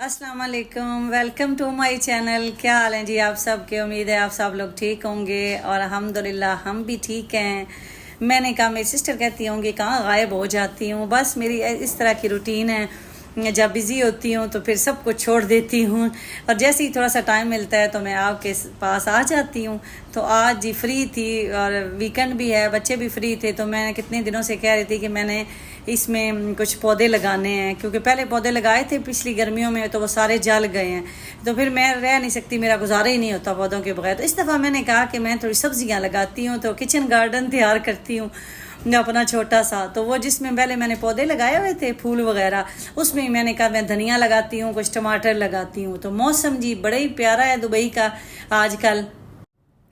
अस्सलाम वालेकुम, welcome to my channel. क्या हाल है जी आप सब के? उम्मीद है आप सब लोग ठीक होंगे और अल्हम्दुलिल्लाह हम भी ठीक हैं। मैंने कहा मेरी सिस्टर कहती होंगी कहाँ गायब हो जाती हूँ। बस मेरी इस तरह की रूटीन है, जब बिज़ी होती हूँ तो फिर सब कुछ छोड़ देती हूँ और जैसे ही थोड़ा सा टाइम मिलता है तो मैं आपके पास आ जाती हूँ। तो आज जी फ्री थी और वीकेंड भी है, बच्चे भी फ्री थे, तो मैं कितने दिनों से कह रही थी कि मैंने इसमें कुछ पौधे लगाने हैं, क्योंकि पहले पौधे लगाए थे पिछली गर्मियों में तो वो सारे जल गए हैं। तो फिर मैं रह नहीं सकती, मेरा गुजारा ही नहीं होता पौधों के बगैर। तो इस दफ़ा मैंने कहा कि मैं थोड़ी सब्जियां लगाती हूँ, तो किचन गार्डन तैयार करती हूँ अपना छोटा सा। तो वो जिसमें पहले मैंने पौधे लगाए हुए थे फूल वगैरह, उसमें मैंने कहा मैं धनिया लगाती हूँ, कुछ टमाटर लगाती हूँ। तो मौसम जी बड़ा ही प्यारा है दुबई का आजकल।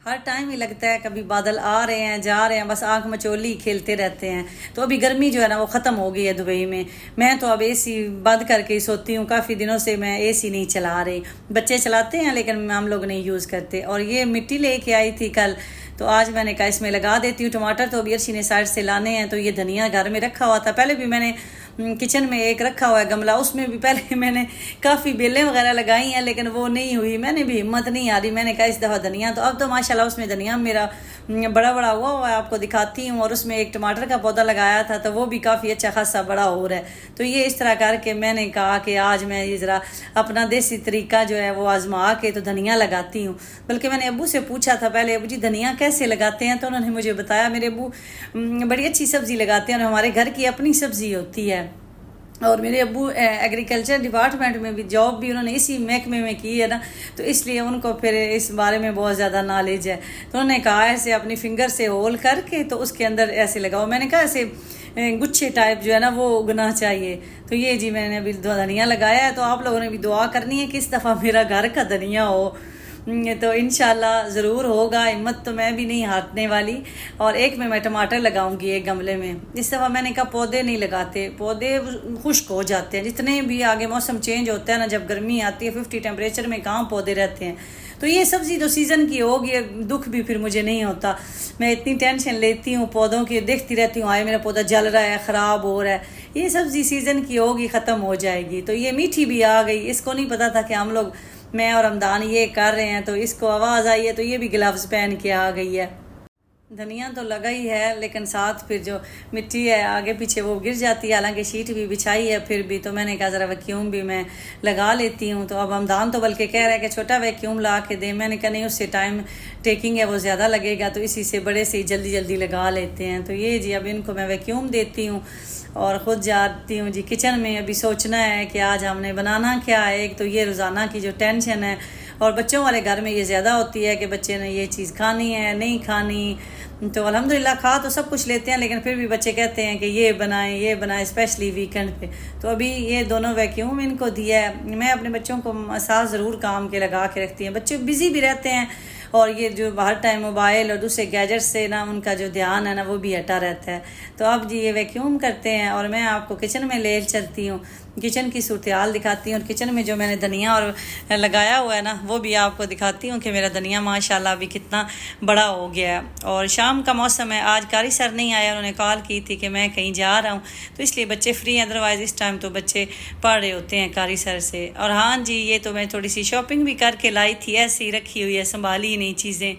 हर टाइम ही लगता है कभी बादल आ रहे हैं जा रहे हैं, बस आंख मचोली खेलते रहते हैं। तो अभी गर्मी जो है ना वो ख़त्म हो गई है दुबई में। मैं तो अब एसी बंद करके ही सोती हूँ, काफ़ी दिनों से मैं एसी नहीं चला रही। बच्चे चलाते हैं लेकिन हम लोग नहीं यूज़ करते। और ये मिट्टी लेके आई थी कल, तो आज मैंने कहा इसमें लगा देती हूँ। टमाटर तो अभी अर्शी ने साइड से लाने हैं। तो ये धनिया घर में रखा हुआ था, पहले भी मैंने किचन में एक रखा हुआ है गमला, उसमें भी पहले मैंने काफ़ी बेलें वगैरह लगाई हैं लेकिन वो नहीं हुई, मैंने भी हिम्मत नहीं आ रही। मैंने कहा इस दफ़ा धनिया, तो अब तो माशाल्लाह उसमें धनिया मेरा बड़ा बड़ा हुआ है, आपको दिखाती हूँ। और उसमें एक टमाटर का पौधा लगाया था तो वो भी काफ़ी अच्छा खासा बड़ा हो रहा है। तो ये इस तरह करके मैंने कहा कि आज मैं ये ज़रा अपना देसी तरीका जो है वो आजमा के तो धनिया लगाती हूँ। बल्कि मैंने अब्बू से पूछा था पहले, अब्बू जी धनिया कैसे लगाते हैं, तो उन्होंने मुझे बताया मेरे अब्बू बड़ी अच्छी सब्ज़ी लगाते हैं और हमारे घर की अपनी सब्ज़ी होती है। और मेरे अब्बू एग्रीकल्चर डिपार्टमेंट में भी जॉब भी उन्होंने इसी महकमे में की है ना, तो इसलिए उनको फिर इस बारे में बहुत ज़्यादा नॉलेज है। तो उन्होंने कहा ऐसे अपनी फिंगर से होल करके तो उसके अंदर ऐसे लगाओ। मैंने कहा ऐसे गुच्छे टाइप जो है ना वो उगना चाहिए। तो ये जी मैंने अभी धनिया लगाया है। तो आप लोगों ने भी दुआ करनी है कि इस दफ़ा मेरा घर का धनिया हो। तो इंशाल्लाह ज़रूर होगा, हिम्मत तो मैं भी नहीं हारने वाली। और एक में मैं टमाटर लगाऊंगी एक गमले में। इस दफ़ा मैंने कहा पौधे नहीं लगाते, पौधे खुश्क हो जाते हैं। जितने भी आगे मौसम चेंज होता है ना, जब गर्मी आती है 50 टेम्परेचर में कहाँ पौधे रहते हैं। तो ये सब्ज़ी तो सीज़न की होगी, दुख भी फिर मुझे नहीं होता। मैं इतनी टेंशन लेती हूँ पौधों की, देखती रहती हूँ आए मेरा पौधा जल रहा है, ख़राब हो रहा है। ये सब्ज़ी सीज़न की होगी, ख़त्म हो जाएगी। तो ये मीठी भी आ गई, इसको नहीं पता था कि हम लोग, मैं और रमदान ये कर रहे हैं, तो इसको आवाज़ आई है तो ये भी ग्लव्स पहन के आ गई है। धनिया तो लगा ही है लेकिन साथ फिर जो मिट्टी है आगे पीछे वो गिर जाती है, हालांकि शीट भी बिछाई है फिर भी। तो मैंने कहा ज़रा वैक्यूम भी मैं लगा लेती हूँ। तो अब हमदान तो बल्कि कह रहा है कि छोटा वैक्यूम ला के दे। मैंने कहा नहीं, उससे टाइम टेकिंग है वो ज़्यादा लगेगा, तो इसी से बड़े से जल्दी जल्दी लगा लेते हैं। तो ये जी अब इनको मैं वैक्यूम देती हूँ और ख़ुद जाती हूँ जी किचन में। अभी सोचना है कि आज हमने बनाना क्या है। एक तो ये रोज़ाना की जो टेंशन है, और बच्चों वाले घर में ये ज़्यादा होती है कि बच्चे ने ये चीज़ खानी है नहीं खानी। तो अल्हम्दुलिल्लाह खा तो सब कुछ लेते हैं लेकिन फिर भी बच्चे कहते हैं कि ये बनाएं स्पेशली वीकेंड पे। तो अभी ये दोनों वैक्यूम इनको दिया है। मैं अपने बच्चों को साथ ज़रूर काम के लगा के रखती हैं, बच्चे बिज़ी भी रहते हैं और ये जो हर टाइम मोबाइल और दूसरे गैजेट से ना उनका जो ध्यान है ना वो भी हटा रहता है। तो अब जी ये वैक्यूम करते हैं और मैं आपको किचन में ले चलती हूँ, किचन की सूरत हाल दिखाती हूँ और किचन में जो मैंने धनिया और लगाया हुआ है ना वो भी आपको दिखाती हूँ कि मेरा धनिया माशाल्लाह अभी कितना बड़ा हो गया है। और शाम का मौसम है, आज कारी सर नहीं आया, उन्होंने कॉल की थी कि मैं कहीं जा रहा हूँ तो इसलिए बच्चे फ्री हैं, अदरवाइज़ इस टाइम तो बच्चे पढ़ रहे होते हैं कारी सर से। और हाँ जी ये तो मैं थोड़ी सी शॉपिंग भी करके लाई थी, ऐसी ही रखी हुई है, संभाली नहीं चीज़ें।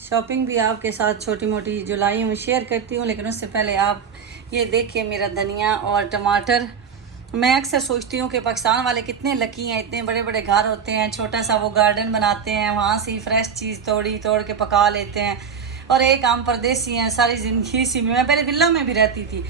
शॉपिंग भी आपके साथ छोटी मोटी जो लाई हूँ शेयर करती हूँ, लेकिन उससे पहले आप ये देखिए मेरा धनिया और टमाटर। मैं अक्सर सोचती हूँ कि पाकिस्तान वाले कितने लकी हैं, इतने बड़े बड़े घर होते हैं, छोटा सा वो गार्डन बनाते हैं, वहाँ से ही फ्रेश चीज़ तोड़ के पका लेते हैं। और एक आम परदेसी हैं, सारी ज़िंदगी इसी में। मैं पहले विला में भी रहती थी,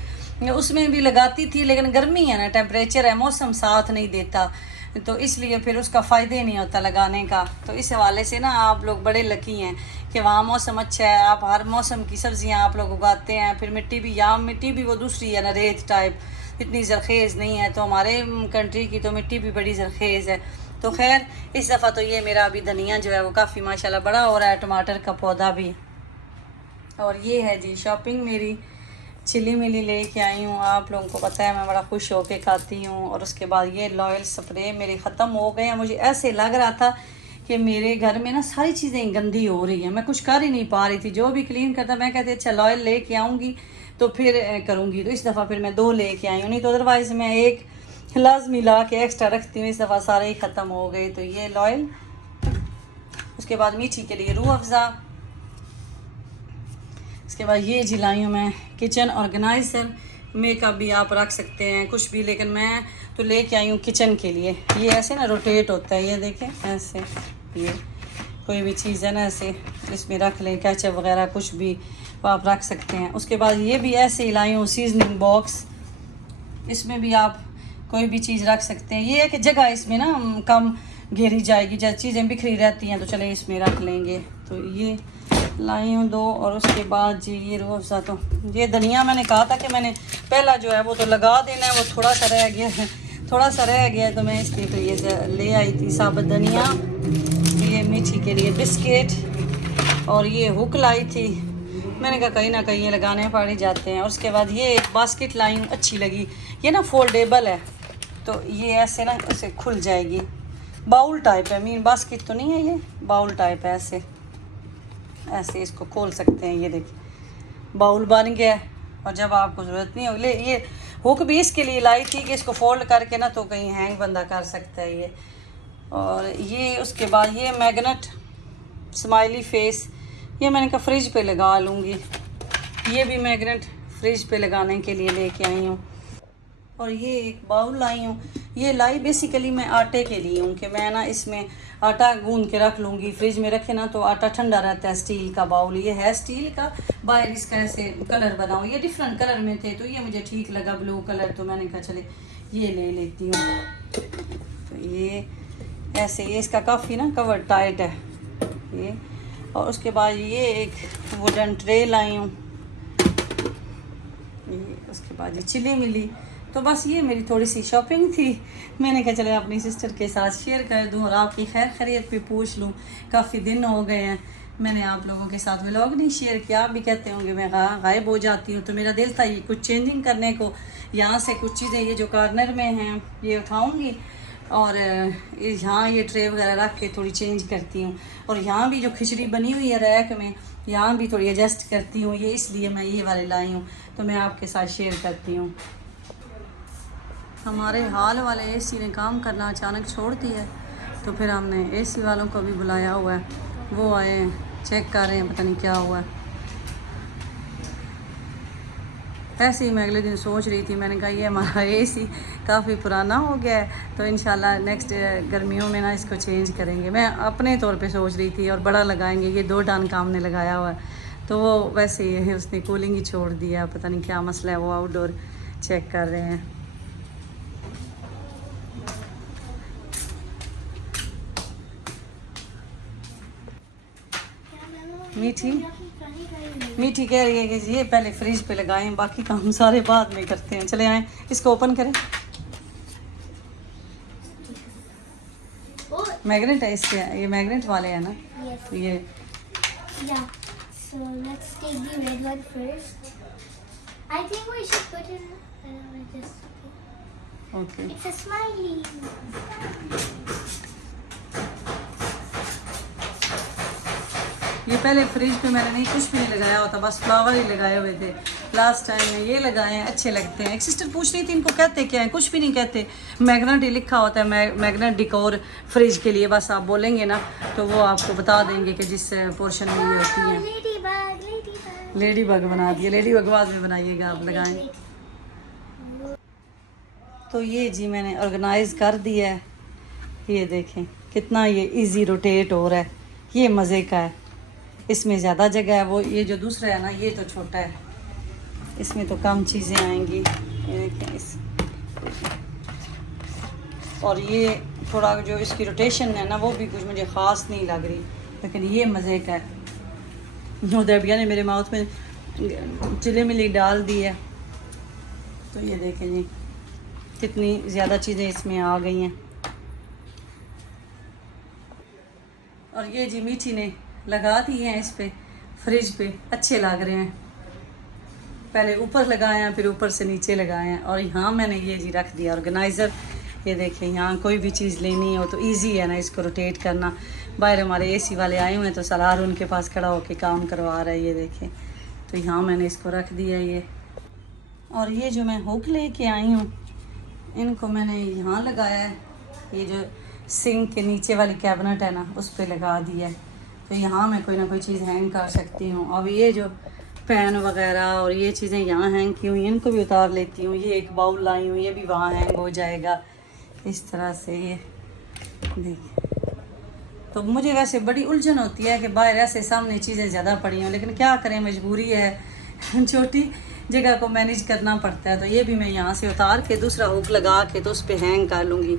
उसमें भी लगाती थी, लेकिन गर्मी है ना, टेम्परेचर है, मौसम साथ नहीं देता, तो इसलिए फिर उसका फ़ायदा ही नहीं होता लगाने का। तो इस हवाले से ना आप लोग बड़े लकी हैं कि वहाँ मौसम अच्छा है, आप हर मौसम की सब्जियाँ आप लोग उगाते हैं। फिर मिट्टी भी, यहाँ मिट्टी भी वो दूसरी है ना, रेत टाइप, इतनी जरखेज़ नहीं है। तो हमारे कंट्री की तो मिट्टी भी बड़ी जरखेज़ है। तो खैर इस दफ़ा तो ये मेरा अभी धनिया जो है वो काफ़ी माशाल्लाह बड़ा हो रहा है, टमाटर का पौधा भी। और ये है जी शॉपिंग मेरी, चिली मिली लेके आई हूँ। आप लोगों को पता है मैं बड़ा खुश होके खाती हूँ। और उसके बाद ये लॉयल स्प्रे मेरे ख़त्म हो गए हैं। मुझे ऐसे लग रहा था कि मेरे घर में ना सारी चीज़ें गंदी हो रही हैं, मैं कुछ कर ही नहीं पा रही थी। जो भी क्लीन करता मैं कहती अच्छा लॉयल लेके आऊँगी तो फिर करूँगी। तो इस दफ़ा फिर मैं 2 लेके आई हूँ, नहीं तो अदरवाइज़ मैं एक लाजमी ला के एक्स्ट्रा रखती हूँ, इस दफ़ा सारे ही ख़त्म हो गए। तो ये लॉयल, उसके बाद मीठी के लिए रूह अफ़ज़ा, इसके बाद ये जी लाई हूँ मैं किचन ऑर्गेनाइज़र। मेकअप भी आप रख सकते हैं कुछ भी, लेकिन मैं तो लेके आई हूँ किचन के लिए। ये ऐसे ना रोटेट होता है, ये देखें ऐसे, ये कोई भी चीज़ है ना ऐसे इसमें रख लें, केचप वगैरह कुछ भी आप रख सकते हैं। उसके बाद ये भी ऐसे ही लाई हूँ सीजनिंग बॉक्स, इसमें भी आप कोई भी चीज़ रख सकते हैं। ये है कि जगह इसमें ना कम घेरी जाएगी, जब चीज़ें बिखरी रहती हैं तो चले इसमें रख लेंगे। तो ये लाई हूँ 2। और उसके बाद जी ये रूह अफ़ज़ा, तो ये धनिया मैंने कहा था कि मैंने पहला जो है वो तो लगा देना है, वो थोड़ा सा रह गया है, थोड़ा सा रह गया है, तो मैं इसलिए फिर ये ले आई थी साबुत धनिया। ये मीठी के लिए बिस्किट, और ये हुक लाई थी, मैंने कहा कहीं ना कहीं ये लगाने पड़ ही जाते हैं। और उसके बाद ये एक बास्केट लाई हूँ, अच्छी लगी, ये ना फोल्डेबल है, तो ये ऐसे ना ऐसे खुल जाएगी, बाउल टाइप है, मीन बास्केट तो नहीं है, ये बाउल टाइप है, ऐसे ऐसे इसको खोल सकते हैं। ये देखिए बाउल बन गया है, और जब आपको ज़रूरत नहीं होगी, ये हुक भी इसके लिए लाई थी कि इसको फोल्ड करके ना तो कहीं हैंग बंदा कर सकता है ये। और ये उसके बाद ये मैग्नेट स्माइली फेस, ये मैंने कहा फ्रिज पे लगा लूँगी, ये भी मैग्नेट फ्रिज पे लगाने के लिए लेके आई हूँ। और ये एक बाउल लाई हूँ, ये लाई बेसिकली मैं आटे के लिए हूँ कि मैं ना इसमें आटा गूंद के रख लूँगी, फ्रिज में रखे ना तो आटा ठंडा रहता है। स्टील का बाउल ये है, स्टील का, बाहर इसका ऐसे कलर बनाऊँ, ये डिफरेंट कलर में थे तो ये मुझे ठीक लगा ब्लू कलर, तो मैंने कहा चले ये ले लेती हूँ। तो ये ऐसे, ये इसका काफ़ी ना कवर टाइट है ये। और उसके बाद ये एक वुडन ट्रे लाई हूँ, ये उसके बाद ये चिली मिली। तो बस ये मेरी थोड़ी सी शॉपिंग थी, मैंने कहा चले अपनी सिस्टर के साथ शेयर कर दूं और आपकी खैर खैरियत भी पूछ लूं। काफ़ी दिन हो गए हैं मैंने आप लोगों के साथ व्लॉग नहीं शेयर किया, आप भी कहते होंगे मैं गायब हो जाती हूँ, तो मेरा दिल था ये कुछ चेंजिंग करने को। यहाँ से कुछ चीज़ें ये जो कॉर्नर में हैं ये उठाऊँगी, और यहाँ ये ट्रे वगैरह रख के थोड़ी चेंज करती हूँ। और यहाँ भी जो खिचड़ी बनी हुई है रैक में, यहाँ भी थोड़ी एडजस्ट करती हूँ, ये इसलिए मैं ये वाले लाई हूँ, तो मैं आपके साथ शेयर करती हूँ। हमारे हाल वाले एसी ने काम करना अचानक छोड़ दिया है, तो फिर हमने एसी वालों को भी बुलाया हुआ है, वो आए हैं चेक कर रहे हैं पता नहीं क्या हुआ है। ऐसे ही मैं अगले दिन सोच रही थी, मैंने कहा ये हमारा एसी काफ़ी पुराना हो गया है, तो इंशाल्लाह नेक्स्ट गर्मियों में ना इसको चेंज करेंगे। मैं अपने तौर पे सोच रही थी, और बड़ा लगाएंगे, ये 2 टन का हमने लगाया हुआ है, तो वो वैसे ही है, उसने कूलिंग ही छोड़ दिया, पता नहीं क्या मसला है, वो आउटडोर चेक कर रहे हैं। मीठी कह रही है कि ये पहले फ्रिज पे लगाएं, बाकी काम सारे बाद में करते हैं। चले आए, इसको ओपन करें। मैग्नेट है इसके, ये मैग्नेट वाले हैं ना, तो ये So let's take the red one first. I think we should put in. Just okay. it's a smiley. ये पहले फ्रिज पे मैंने नहीं कुछ भी नहीं लगाया होता, बस फ्लावर ही लगाए हुए थे। लास्ट टाइम में ये लगाए हैं, अच्छे लगते हैं। एक सिस्टर पूछ रही थी इनको कहते क्या है, कुछ भी नहीं कहते, मैग्नेट ही लिखा होता है, मैग्नेट डिकोर फ्रिज के लिए। बस आप बोलेंगे ना तो वो आपको बता देंगे कि जिस पोर्शन में ये होती है। लेडी बग बना दिए, लेडी बग बाद में बनाइएगा आप, लगाएं। तो ये जी मैंने ऑर्गेनाइज कर दिया है, ये देखें कितना ये इजी रोटेट हो रहा है, ये मज़े का है। इसमें ज़्यादा जगह है, वो ये जो दूसरा है ना ये तो छोटा है, इसमें तो कम चीज़ें आएंगी। ये देखें इस, और ये थोड़ा जो इसकी रोटेशन है ना वो भी कुछ मुझे ख़ास नहीं लग रही, लेकिन ये मज़े का है। देबिया ने मेरे माउथ में चिली मिली डाल दी है, तो ये देखें जी कितनी ज़्यादा चीज़ें इसमें आ गई हैं। और ये जी मीठी ने लगा दी हैं इस पे, फ्रिज पे, अच्छे लग रहे हैं। पहले ऊपर लगाए हैं, फिर ऊपर से नीचे लगाए हैं। और यहाँ मैंने ये जी रख दिया ऑर्गेनाइज़र, ये देखें यहाँ कोई भी चीज़ लेनी हो तो इजी है ना इसको रोटेट करना। बाहर हमारे एसी वाले आए हुए हैं तो सलार उनके पास खड़ा होकर काम करवा रहा है, ये देखें। तो यहाँ मैंने इसको रख दिया ये। और ये जो मैं हुक लेके आई हूँ इनको मैंने यहाँ लगाया है, ये जो सिंक के नीचे वाली कैबिनेट है ना उस पर लगा दिया है, तो यहाँ मैं कोई ना कोई चीज़ हैंग कर सकती हूँ। अब ये जो पैन वगैरह और ये चीज़ें यहाँ हैंग की हुई, इनको भी उतार लेती हूँ। ये एक बाउल लाई हूँ, ये भी वहाँ हैंग हो जाएगा इस तरह से। ये देखिए, तो मुझे वैसे बड़ी उलझन होती है कि बाहर ऐसे सामने चीज़ें ज़्यादा पड़ी हों, लेकिन क्या करें, मजबूरी है छोटी जगह को मैनेज करना पड़ता है। तो ये भी मैं यहाँ से उतार के दूसरा हुक लगा के तो उस पर हैंग कर लूँगी।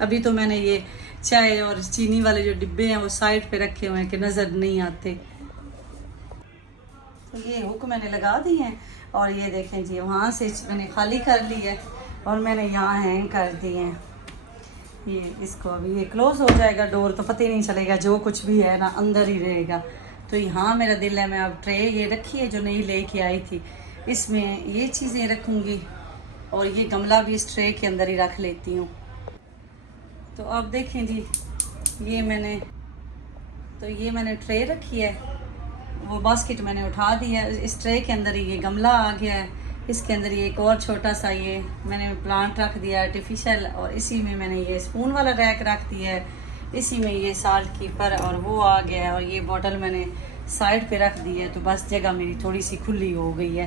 अभी तो मैंने ये चाय और चीनी वाले जो डिब्बे हैं वो साइड पे रखे हुए हैं कि नज़र नहीं आते। तो ये हुक मैंने लगा दी हैं और ये देखें जी वहाँ से मैंने खाली कर ली है और मैंने यहाँ हैंग कर दिए हैं। ये इसको अभी ये क्लोज़ हो जाएगा डोर, तो पता ही नहीं चलेगा, जो कुछ भी है ना अंदर ही रहेगा। तो यहाँ मेरा दिल है मैं अब ट्रे ये रखी है जो नई लेके आई थी, इसमें ये चीज़ें रखूँगी और ये गमला भी इस ट्रे के अंदर ही रख लेती हूँ। तो अब देखें जी ये मैंने ट्रे रखी है, वो बास्केट मैंने उठा दी है, इस ट्रे के अंदर ही ये गमला आ गया है, इसके अंदर ये एक और छोटा सा ये मैंने प्लांट रख दिया आर्टिफिशियल, और इसी में मैंने ये स्पून वाला रैक रख दिया है, इसी में ये साल्ट कीपर और वो आ गया है, और ये बॉटल मैंने साइड पे रख दी है। तो बस जगह मेरी थोड़ी सी खुली हो गई है।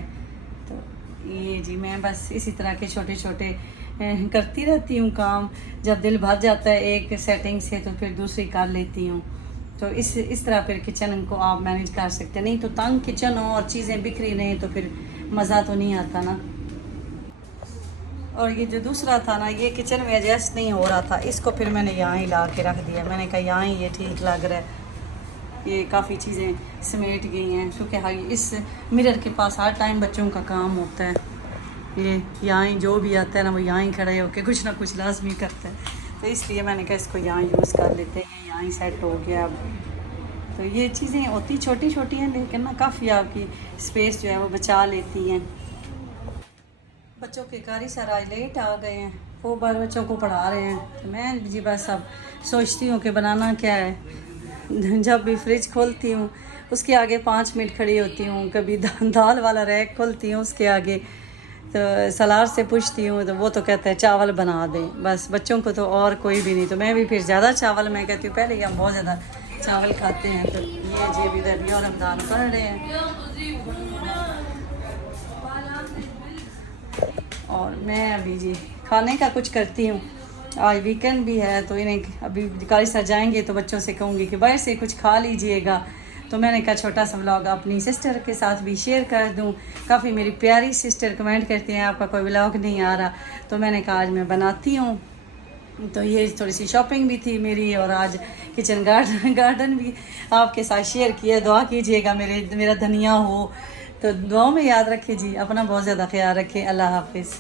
तो ये जी मैं बस इसी तरह के छोटे छोटे करती रहती हूँ काम। जब दिल भर जाता है एक सेटिंग से तो फिर दूसरी कर लेती हूँ। तो इस तरह फिर किचन को आप मैनेज कर सकते हैं। नहीं तो तंग किचन हो और चीज़ें बिखरी नहीं तो फिर मज़ा तो नहीं आता ना। और ये जो दूसरा था ना, ये किचन में एडजस्ट नहीं हो रहा था, इसको फिर मैंने यहाँ ही ला के रख दिया। मैंने कहा यहाँ ही ये ठीक लग रहा है, ये काफ़ी चीज़ें समेट गई हैं, क्योंकि हाँ इस मिरर के पास हर टाइम बच्चों का काम होता है। ये यहाँ ही जो भी आता है ना वो यहाँ ही खड़े होकर कुछ ना कुछ लाजमी करता है, तो इसलिए मैंने कहा इसको यहाँ यूज़ कर लेते हैं, यहाँ ही सेट हो गया अब। तो ये चीज़ें होती छोटी छोटी हैं लेकिन ना काफ़ी आपकी स्पेस जो है वो बचा लेती हैं। बच्चों के कारी सर आज लेट आ गए हैं, वो बार बच्चों को पढ़ा रहे हैं, तो मैं जी बस अब सोचती हूँ कि बनाना क्या है। जब भी फ्रिज खोलती हूँ उसके आगे 5 मिनट खड़ी होती हूँ, कभी दाल वाला रैक खोलती हूँ उसके आगे, तो सलार से पूछती हूँ तो वो तो कहता है चावल बना दें। बस बच्चों को तो और कोई भी नहीं, तो मैं भी फिर ज़्यादा चावल, मैं कहती हूँ पहले ही हम बहुत ज़्यादा चावल खाते हैं। तो ये जी अभी दरिया और रमज़ान पढ़ रहे हैं और मैं अभी जी खाने का कुछ करती हूँ। आज वीकेंड भी है तो इन्हें अभी कारी सर जाएंगे तो बच्चों से कहूँगी कि बाहर से कुछ खा लीजिएगा। तो मैंने कहा छोटा सा व्लॉग अपनी सिस्टर के साथ भी शेयर कर दूं। काफ़ी मेरी प्यारी सिस्टर कमेंट करती हैं आपका कोई व्लॉग नहीं आ रहा, तो मैंने कहा आज मैं बनाती हूँ। तो ये थोड़ी सी शॉपिंग भी थी मेरी और आज किचन गार्डन भी आपके साथ शेयर किया। दुआ कीजिएगा मेरा धनिया हो, तो दुआओं में याद रखिए जी। अपना बहुत ज़्यादा ख्याल रखें। अल्लाह हाफिज़।